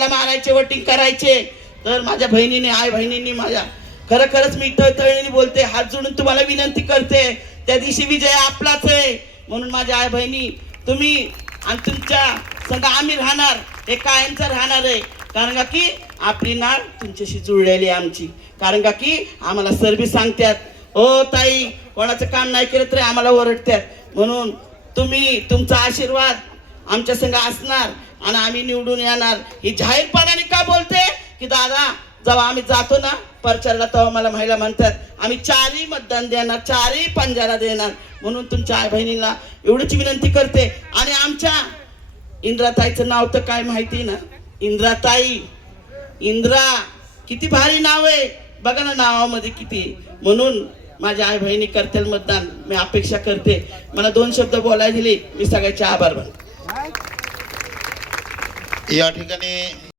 मला मारायचे वोटिंग करायचे, तर माझ्या बहिणीने आई बहिणींनी माझ्या खरंच मी तळतळीने बोलते, हात जोडून तुम्हाला विनंती करते, त्या दिवशी विजय आपलाच आहे. म्हणून माझ्या आई बहिणी तुम्ही आणि तुमच्या संग आम्ही राहणार, हे कायमचं राहणार आहे. कारण का की आपली नाळ तुमच्याशी जुळलेली आहे आमची. कारण का की आम्हाला सर सांगतात, ओ ताई कोणाचं काम नाही केलं तरी आम्हाला ओरडतात. म्हणून तुम्ही तुमचा आशीर्वाद आमच्या संग असणार आणि आम्ही निवडून येणार. ही जाहीरपणाने का बोलते की दादा जेव्हा आम्ही जातो ना प्रचारला तेव्हा मला महिला म्हणतात आम्ही 4ही मतदान देणार, 4ही पंजाला देणार. म्हणून तुमच्या आई बहिणीला एवढीच विनंती करते. आणि आमच्या इंद्राताईचं नाव तर काय माहिती ना, इंद्राताई, इंद्रा किती भारी नाव आहे बघा ना नावामध्ये किती. म्हणून माझ्या आई बहिणी करतील मतदान, मी अपेक्षा करते. मला 2 शब्द बोलायला दिले, मी सगळ्याचे आभार मानतो. या ठिकाणी